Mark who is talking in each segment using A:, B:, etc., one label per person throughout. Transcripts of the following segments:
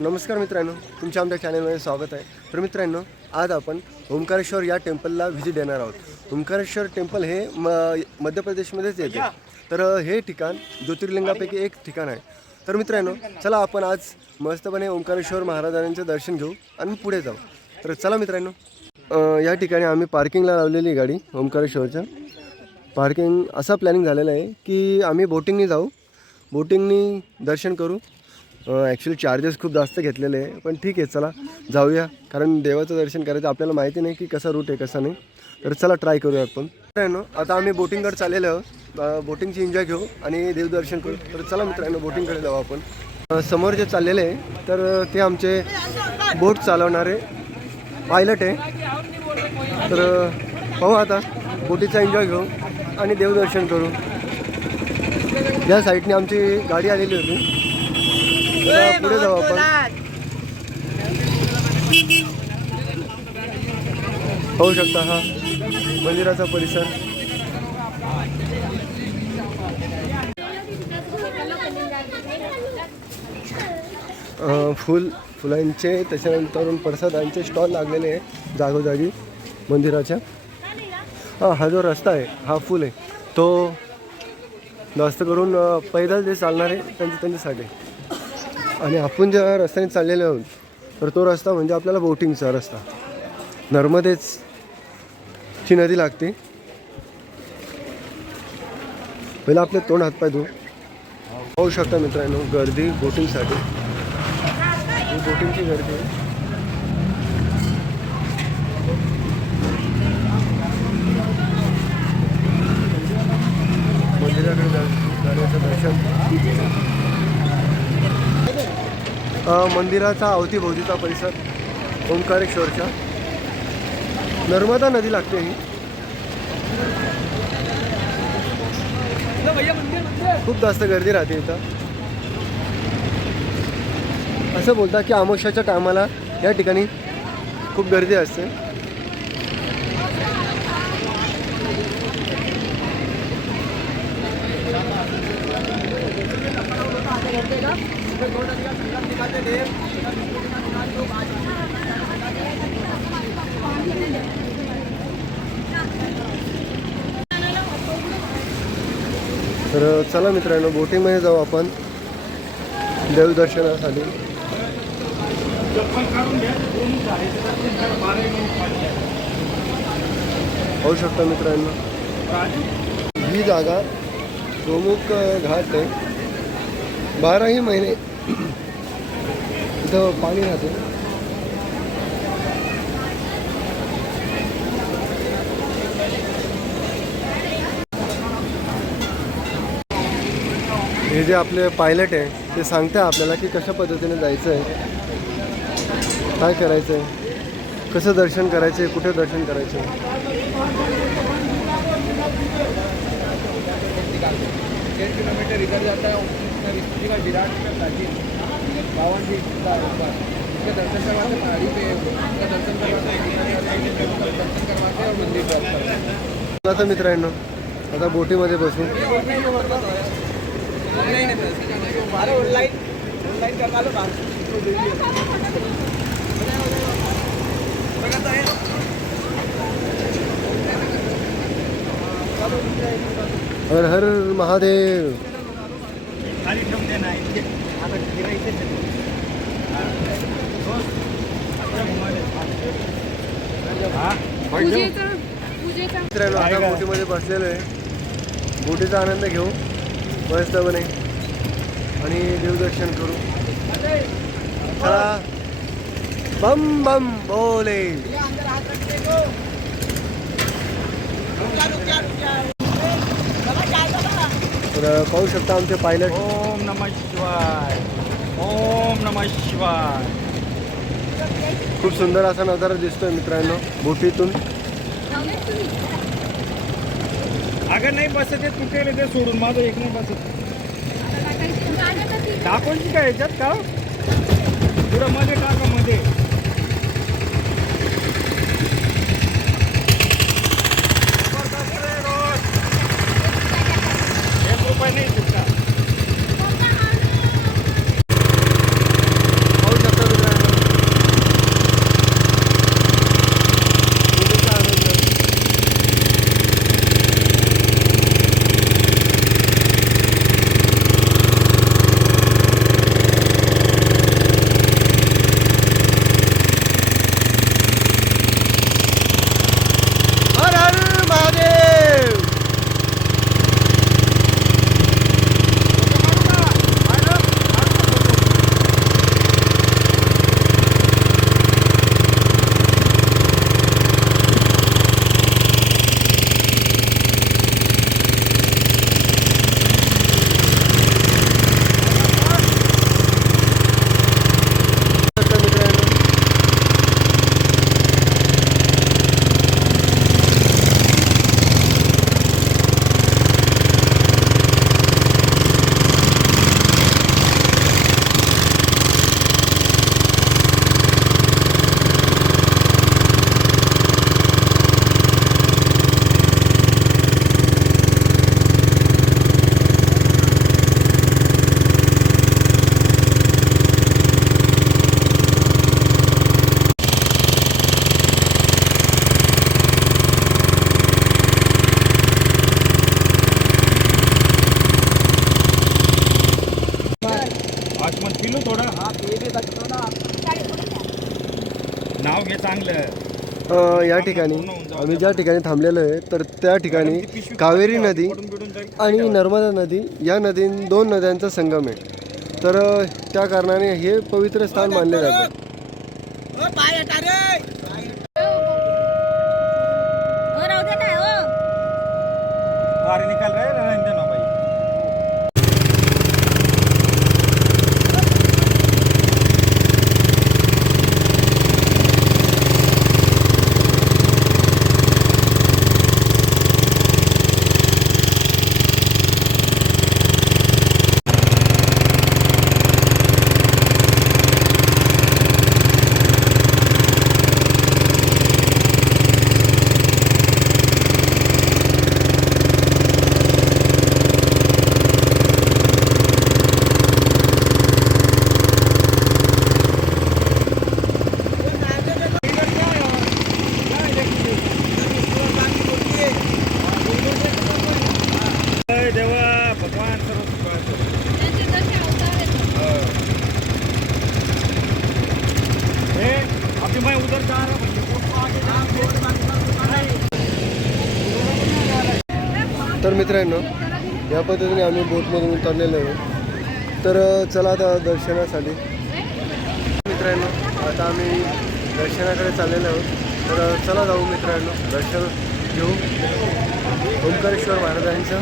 A: नमस्कार मित्रांनो तुमच्या आमच्या चॅनलमध्ये स्वागत आहे. तर मित्रांनो आज आपण ओंकारेश्वर या टेम्पलला व्हिजिट देणार आहोत. ओंकारेश्वर टेम्पल हे म मध्य प्रदेशमध्येच येते. तर हे ठिकाण ज्योतिर्लिंगापैकी एक ठिकाण आहे. तर मित्रांनो चला आपण आज मस्तपणे ओंकारेश्वर महाराजांचं दर्शन घेऊ आणि पुढे जाऊ. तर चला मित्रांनो या ठिकाणी आम्ही पार्किंगला लावलेली गाडी ओंकारेश्वरच्या. पार्किंग असा प्लॅनिंग झालेला आहे की आम्ही बोटिंगनी जाऊ. बोटिंगनी दर्शन करू. ॲक्च्युली चार्जेस खूप जास्त घेतलेले आहे. पण ठीक आहे चला जाऊया. कारण देवाचं दर्शन करायचं आपल्याला माहिती नाही की कसा रूट आहे कसा नाही. तर चला ट्राय करूया आपण. मित्रांनो आता आम्ही बोटिंगकडे चाललेलो आहोत. बोटिंगची एन्जॉय घेऊ आणि देवदर्शन करू. तर चला मित्रांनो बोटिंगकडे जाऊ आपण. समोर जे चाललेले आहे तर ते आमचे बोट चालवणारे पायलट आहे. तर पाहू आता बोटीचा एन्जॉय घेऊ आणि देवदर्शन करू. या साईडने आमची गाडी आलेली होती. पुढे जाऊ आपण. पाहू शकता हा मंदिराचा परिसर. फुल फुलांचे त्याच्यानंतर प्रसादांचे स्टॉल लागलेले आहे जागोजागी मंदिराच्या. हा हा जो रस्ता आहे हा फुल आहे. तो जास्त करून पैदल जे चालणारे त्यांच्या त्यांच्यासाठी. आणि आपण ज्या रस्त्याने चाललेले आहोत तर तो रस्ता म्हणजे आपल्याला बोटिंगचा रस्ता. नर्मदेच ची नदी लागते. पहिला आपले तोंड हातपाय धुवू. पाहू शकता मित्रांनो गर्दी बोटिंगसाठी. ही बोटिंगची गर्दी आहे मंदिराकडे जा- जाण्याचं दर्शन अ, मंदिराचा अवतीभोवतीचा परिसर ओंकारेश्वरच्या. नर्मदा नदी लागते ही. खूप जास्त गर्दी राहते इथं. असं बोलतात की अमावस्याच्या टायमाला या ठिकाणी खूप गर्दी असते. तर चला मित्रांनो बोटिंगमध्ये जाऊ आपण. देवदर्शनासाठी पाहू शकता मित्रांनो ही जागा प्रमुख घाट आहे. बाराही महिने इथं पाणी राहते. हे जे आपले पायलट आहे ते सांगते आपल्याला की कशा पद्धतीने जायचं आहे काय करायचं आहे कसं दर्शन करायचं आहे कुठे दर्शन करायचं आहे
B: डेढ़ किलोमीटर इधर जाता है उसका विष्णु का विराट का प्राचीन बावन जी का ऊपर उसके दर्शन करवाते हैं पहाड़ी पे. उसका दर्शन करवाते हैं दर्शन करवाते हैं और मंदिर
A: आता मित्रांनो आता बोटीमध्ये बसू.
B: नहीं नहीं हमारे ऑनलाइन ऑनलाइन करवा लो
A: हर हर महादेव. मित्रांनो आता बोटीमध्ये बसलेलो आहे. बोटीचा आनंद घेऊ. मस्तपणे. आणि देवदर्शन करू. चला. बम बम बोले. तर पाहू शकता आमचे पायलट.
B: नमः शिवाय. ओम नमः शिवाय.
A: खूप सुंदर असा नजारा दिसतोय मित्रांनो बोटीतून.
B: अगर नाही बसत ते तुटेल ते सोडून? माझं एक नाही बसत. टाकायची काय याच्यात का? पुढं मध्ये टाका
C: चांगलं
A: या ठिकाणी आम्ही ज्या ठिकाणी थांबलेलो आहे तर त्या ठिकाणी कावेरी नदी आणि नर्मदा नदी या नदी दोन नद्यांचा संगम आहे. तर त्या कारणाने हे पवित्र स्थान मानले जातं
D: हो राहू दे ना हो
C: बाहेर निकाल रे रंजन भाई जय देवा भगवान सर्व सुखाचं.
D: त्यांचे जसे अवतार आहेत
C: हे अभी मैं उधर जा रहा हूँ
A: तर मित्रांनो या पद्धतीने आम्ही बोटमधून उतरलेलो आहे. तर चला आता दर्शनासाठी. मित्रांनो आता आम्ही दर्शनाकडे चाललेलो आहोत. तर चला जाऊ मित्रांनो दर्शन घेऊ. ओंकारेश्वर महाराजांचं.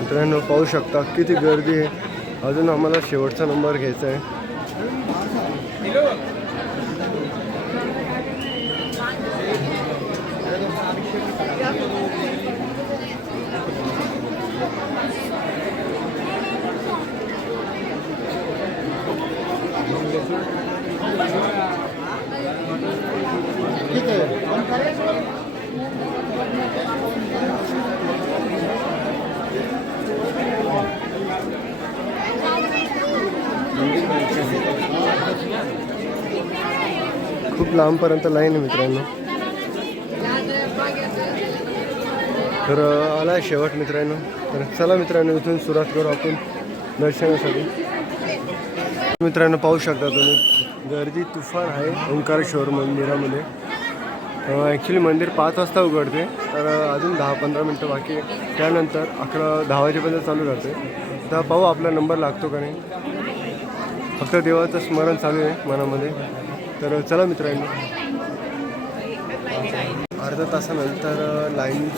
A: मित्रांनो पाहू शकता किती गर्दी आहे. अजून आम्हाला शेवटचा नंबर घ्यायचा आहे खूप लांबपर्यंत लाईन आहे मित्रांनो. तर आला आहे शेवट मित्रांनो. तर चला मित्रांनो इथून सुरुवात करू आपण दर्शनासाठी. मित्रांनो पाहू शकता तुम्ही गर्दी तुफान आहे ओंकारेश्वर मंदिरामध्ये. ॲक्च्युली मंदिर पाच वाजता उघडते तर अजून दहा पंधरा मिनटं बाकी आहे. त्यानंतर अकरा दहा वाजेपर्यंत चालू राहते. तर पाहू आपला नंबर लागतो का नाही. फक्त देवाचं स्मरण चालू आहे मनामध्ये. तर चला मित्रांनो. अर्धा तासानंतर लाईन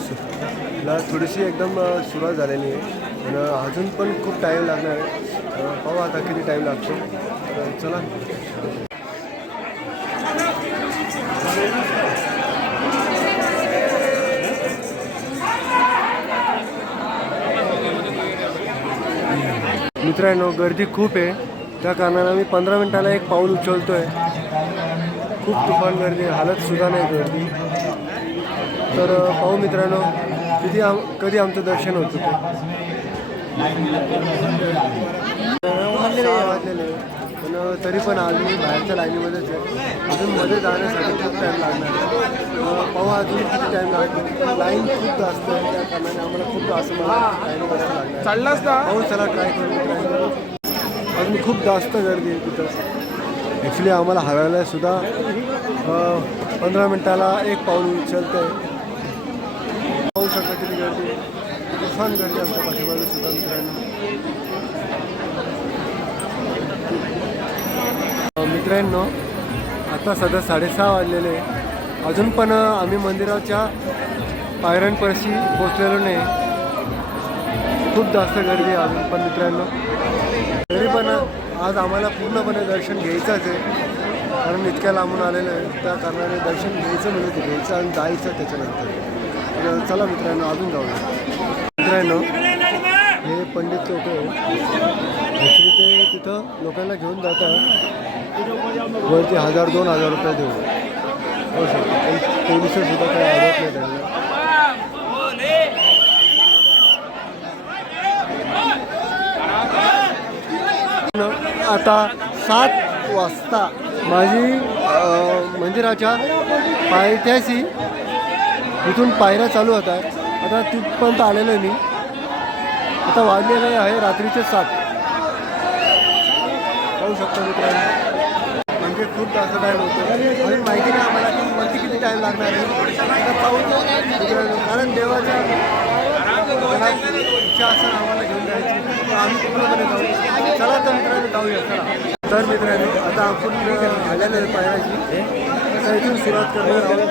A: ला थोडीशी एकदम सुरुवात झालेली आहे. पण अजून पण खूप टाईम लागणार आहे. पाहू आता किती टाईम लागतो. तर चला. मित्रांनो गर्दी खूप आहे. त्या कारणाने आम्ही पंधरा मिनिटाला एक पाऊल उचलतो आहे खूप तुफान गर्दी हालत सुद्धा नाही गर्दी. तर पाहू मित्रांनो किती आम कधी आमचं दर्शन होतं वाजलेले आहे. पण तरी पण अजून बाहेरच्या लाईनीमध्येच आहे अजून मध्ये जाण्यासाठी खूप टाईम लागणार पाहू अजून किती टाईम लागतो लाईन खूप जास्त आहे. त्या कारणाने आम्हाला खूप मला लाईन बसायला लागणार
B: ना?
A: पाहू चला ट्राय करू. अजून खूप जास्त गर्दी आहे तिथं. ॲक्च्युली आम्हाला हरायलासुद्धा पंधरा मिनटाला एक पाऊल उचलतं. आहे पाहू शकता किती गर्दी छान गर्दी असते पाठीमागे सुद्धा मित्रांनो. मित्रांनो आता सध्या साडेसहा वाजलेले अजून पण आम्ही मंदिराच्या पायऱ्यांपाशी पोचलेलो नाही. खूप जास्त गर्दी आहे अजून पण मित्रांनो. तरी पण आज आम्हाला पूर्णपणे दर्शन घ्यायचंच आहे. कारण इतक्या लांबून आलेलं आहे. त्या कारणाने दर्शन घ्यायचं म्हणजे ते घ्यायचं आणि जायचं त्याच्यानंतर. चला मित्रांनो अजून जाऊया. मित्रांनो हे पंडित लोक ॲक्च्युली ते तिथं लोकांना घेऊन जातात. वरती हजार दोन हजार रुपये देऊन. हो सर पण पोलिसं काही आवडत नाही त्यांना आता सात वाजता माझी मंदिराच्या पायथ्याशी इथून पायऱ्या चालू होतात. आता तिथपर्यंत आलेलं मी. आता वाजलेलं आहे रात्रीचे सात. पाहू शकतो मित्रांनो. म्हणजे खूप जास्त टाईम होतो अजून माहिती नाही आम्हाला की वरती किती टाईम लागणार आहे. पाहू कारण देवाच्या इच्छा असं आम्हाला तर आम्ही पूर्णपणे जाऊ चला तर मित्रांनो जाऊया चला तर मित्रांनो आता आपण आलेलं पाहायची तर इथून सुरुवात करणार आहोत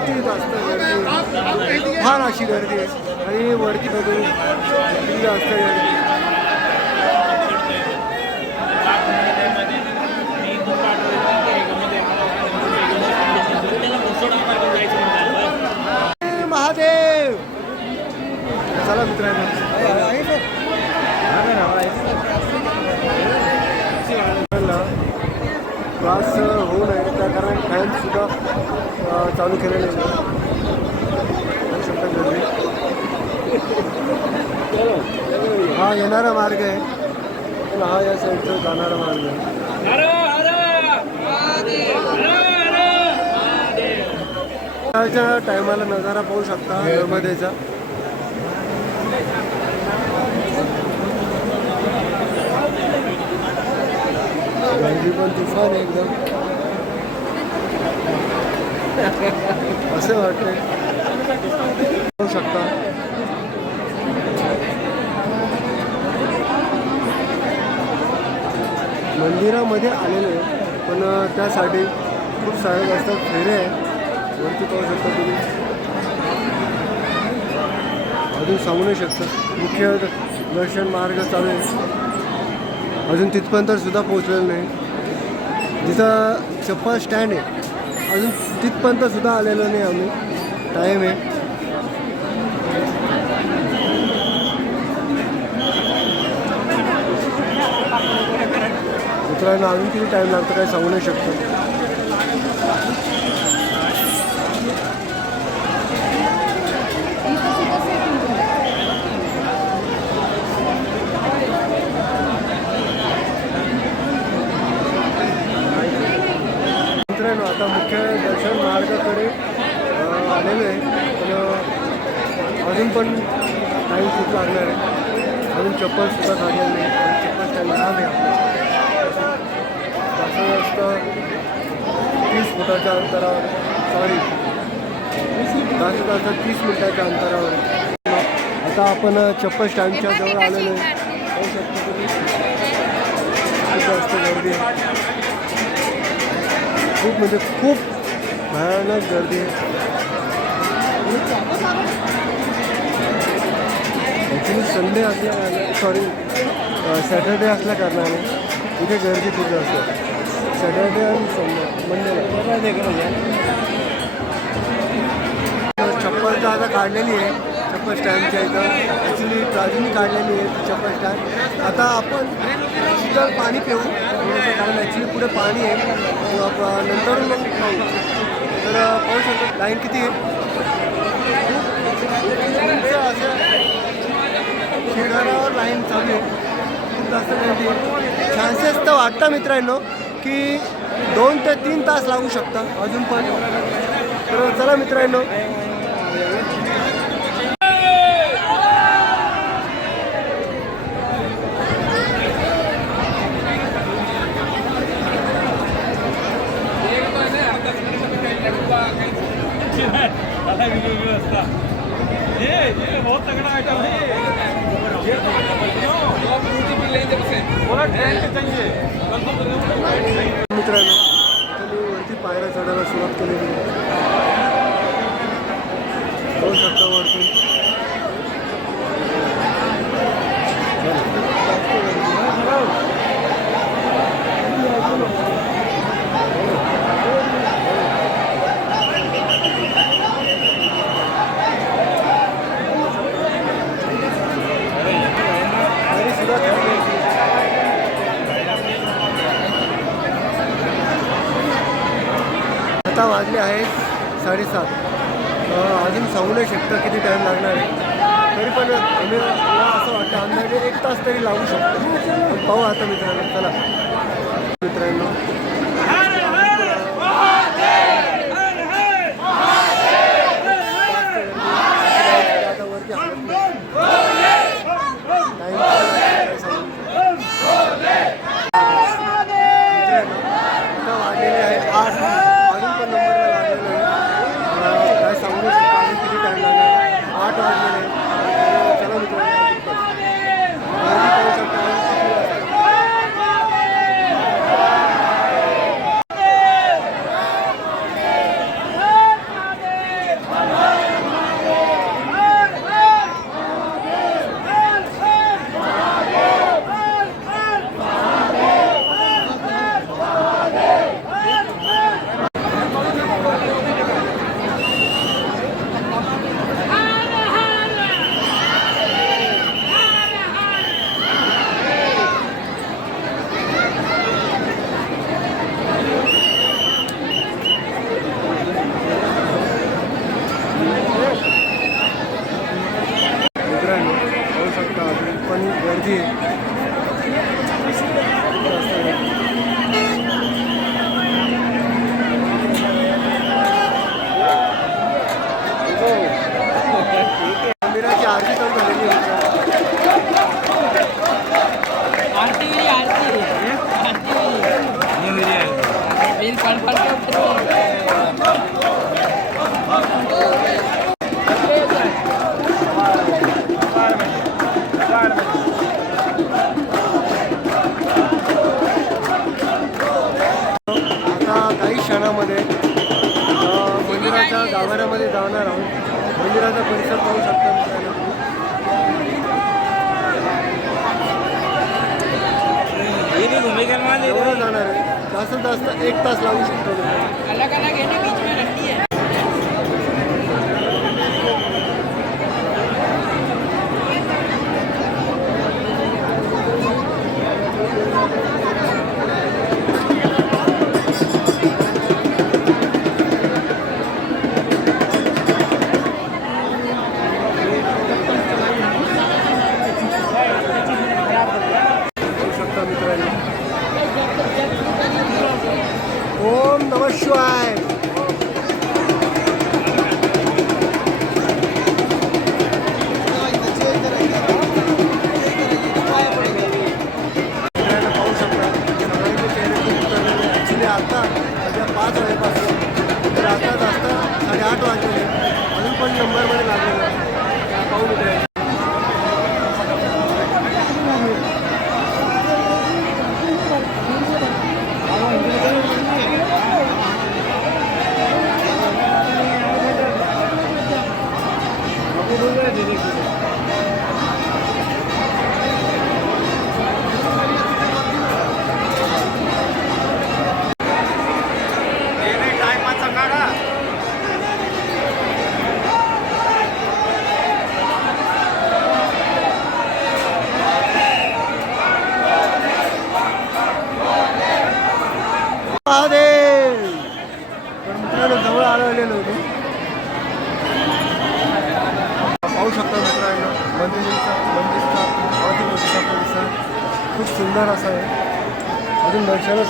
A: किती जास्त गर्दी फार अशी गर्दी आहे आणि वरती बघून किती जास्त गर्दी जय महादेव चला मित्रांनो क्लास होऊ नये त्या लाईनसुद्धा सुद्धा चालू केलेले आहे. हा येणारा मार्ग आहे. पण हा या साईडचा जाणारा मार्ग आहे. टायमाला नजारा पाहू शकता नर्मदेचा. गर्दी पण तुफान आहे एकदम. असं वाटते पाहू शकता. मंदिरामध्ये आलेलो पण त्यासाठी खूप सारे जास्त फेरे आहे वरती पाहू शकता तुम्ही. अजून सांगू नाही शकता. मुख्य दर्शन मार्ग चालू आहे. अजून तिथपर्यंत सुद्धा पोहोचलेलं नाही. जिथं चप्पल स्टँड आहे अजून तिथपर्यंत सुद्धा आलेलो नाही आम्ही. टाईम आहे. मित्रांनो अजून किती टाईम लागतो काय सांगू नाही शकतो मित्रांनो आता मुख्य अं, आलेलो आहे. पण अजून पण टाईम खूप लागणार आहे. अजून चप्पल सुद्धा काढलेलं नाही. आणि चप्पल स्टँड लहान आहे आपलं जास्तीत जास्त तीस फुटाच्या अंतरावर. सॉरी जास्तीत जास्त तीस मिनिटाच्या अंतरावर. आता आपण चप्पल स्टँडच्या जवळ आलेलो आहे. पाहू शकतो तुम्ही. खूप जास्त गर्दी आहे. खूप म्हणजे खूप भयानक गर्दी. ॲक्च्युली संडे असल्या सॉरी सॅटर्डे असल्या कारणाने इथे गर्दी खूप जास्त सॅटर्डे आणि संडे मंडेला चप्पल तर आता काढलेली आहे चप्पल स्टँडच्या इथं. ॲक्च्युली प्राजूनी काढलेली आहे चप्पल स्टँड आता आपण शीतल पाणी पिऊ कारण ॲक्च्युली पुढे पाणी आहे. नंतर मग तर पाहू शकतो लाईन किती आहे? खूप लाईन चालू आहे. खूप जास्त गर्दी चान्सेस तर वाटतं मित्रांनो की दोन ते तीन तास लागू शकतात अजून पण. तर चला मित्रांनो
C: दादा वीडियो व्यवस्था ये ये बहुत तगड़ा आइटम है ये बोला ट्रेन पे चाहिए कल तो
A: मित्रांनो आता मी वरती पायऱ्या चढायला सुरुवात केलेली आहे पाहू शकता वरती पायरी सुद्धा खाली आहे. आता वाजले आहेत साडेसात अं, अजून सांगू नाही शकतं किती टाईम लागणार आहे तरी पण आम्ही मला असं वाटतं अंदाजे एक तास तरी लागू शकतो. पण पाहू आता मित्रांनो चला. मित्रांनो आता वरती हालत नाही. Time काय सांगू नाही शकत. पण गर्दी आहे मंदिराची आरती चालू झालेली आहे
E: आरती हुई आरती आरती हुई बिल पढ़ पढ़ के उतरी
A: आता काही क्षणामध्ये अ, मंदिराच्या गाभाऱ्यामध्ये जाणार आहोत मंदिराचा परिसर पाहू शकता मित्रांनो. एवढं जाणार आहे. जास्तीत जास्त एक तास लागू शकतो.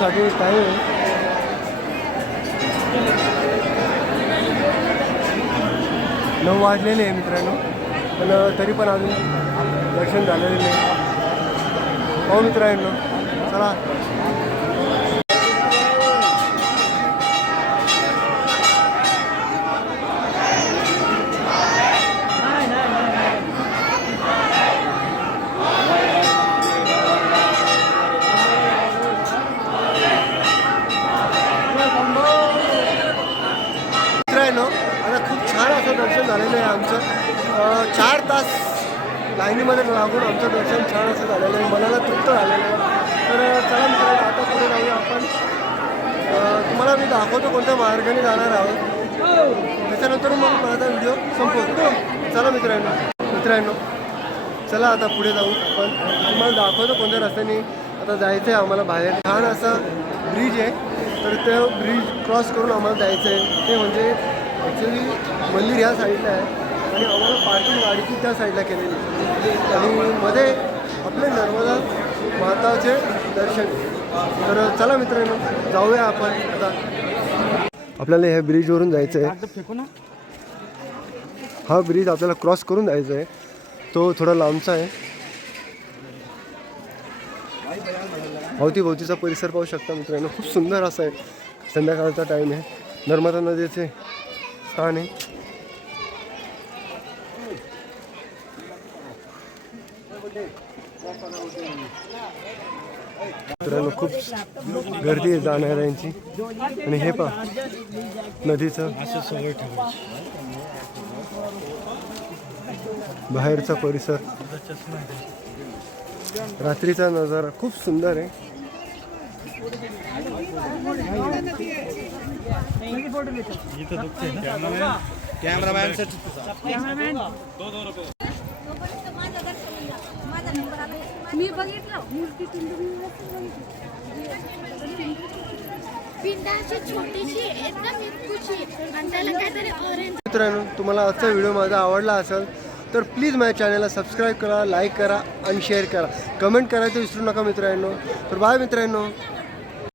A: अजून काही नऊ वाजलेले आहे मित्रांनो. पण तरी पण अजून दर्शन झालेले नाही. पाहू मित्रांनो चला. लाईनीमध्ये लागून आमचं दर्शन छान असं झालेलं आहे. मनाला तृप्त झालेलं आहे. तर अं, चला मित्रांनो आता पुढे जाऊया आपण. तुम्हाला मी दाखवतो कोणत्या मार्गाने जाणार आहोत. त्याच्यानंतर मग माझा व्हिडिओ संपवतो. चला मित्रांनो मित्रांनो चला आता पुढे जाऊ पण तुम्हाला दाखवतो कोणत्या रस्त्याने आता जायचं आहे आम्हाला बाहेर. छान असा ब्रिज आहे. तर तो ब्रिज क्रॉस करून आम्हाला जायचं आहे. ते म्हणजे ॲक्च्युली मंदिर ह्या साईडला आहे. आणि आम्हाला पार्किंग गाडीची त्या साईडला केलेली. आणि मध्ये आपले नर्मदा माताचे दर्शन. तर चला मित्रांनो जाऊया आपण आता. आपल्याला ह्या ब्रिजवरून जायचं आहे हा ब्रिज आपल्याला क्रॉस करून जायचा आहे तो थोडा लांबचा आहे. अवतीभोवतीचा परिसर पाहू शकता मित्रांनो. खूप सुंदर असा आहे. संध्याकाळचा टाईम आहे. नर्मदा नदीचे स्थान आहे. मित्रांनो खूप गर्दी आहे जाणाऱ्यांची आणि हे पहा नदीचं बाहेरचा परिसर. रात्रीचा नजारा खूप सुंदर आहे.
D: मी बघितलं. मूर्ती पिंडाची छोटीशी एकदम इतकुशी आणि त्याला काहीतरी ऑरेंज
A: मित्रांनो तुम्हाला आजचा व्हिडिओ माझा आवडला असेल तर प्लीज माझ्या चॅनलला सबस्क्राईब करा लाईक करा आणि शेअर करा. कमेंट करायचं विसरू नका मित्रांनो. तर बाय मित्रांनो.